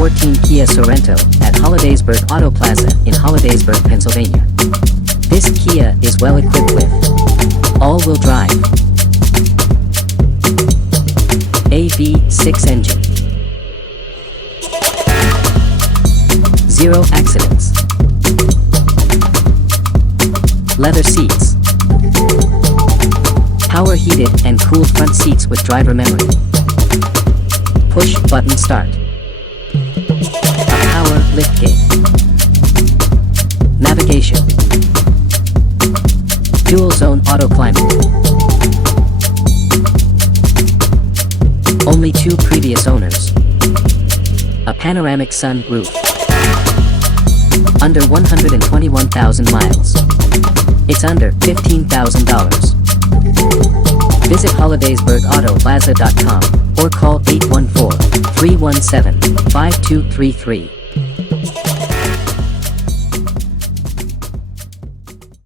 2014 Kia Sorento at Hollidaysburg Auto Plaza in Hollidaysburg, Pennsylvania. This Kia is well equipped with all-wheel drive, AV6 engine, 0 accidents, leather seats, power heated and cooled front seats with driver memory, push button start, a power liftgate, navigation, dual zone auto climate, only 2 previous owners, a panoramic sun roof, under 121,000 miles. It's under $15,000. Visit HollidaysburgAutoPlaza.com or call 814-317-5233.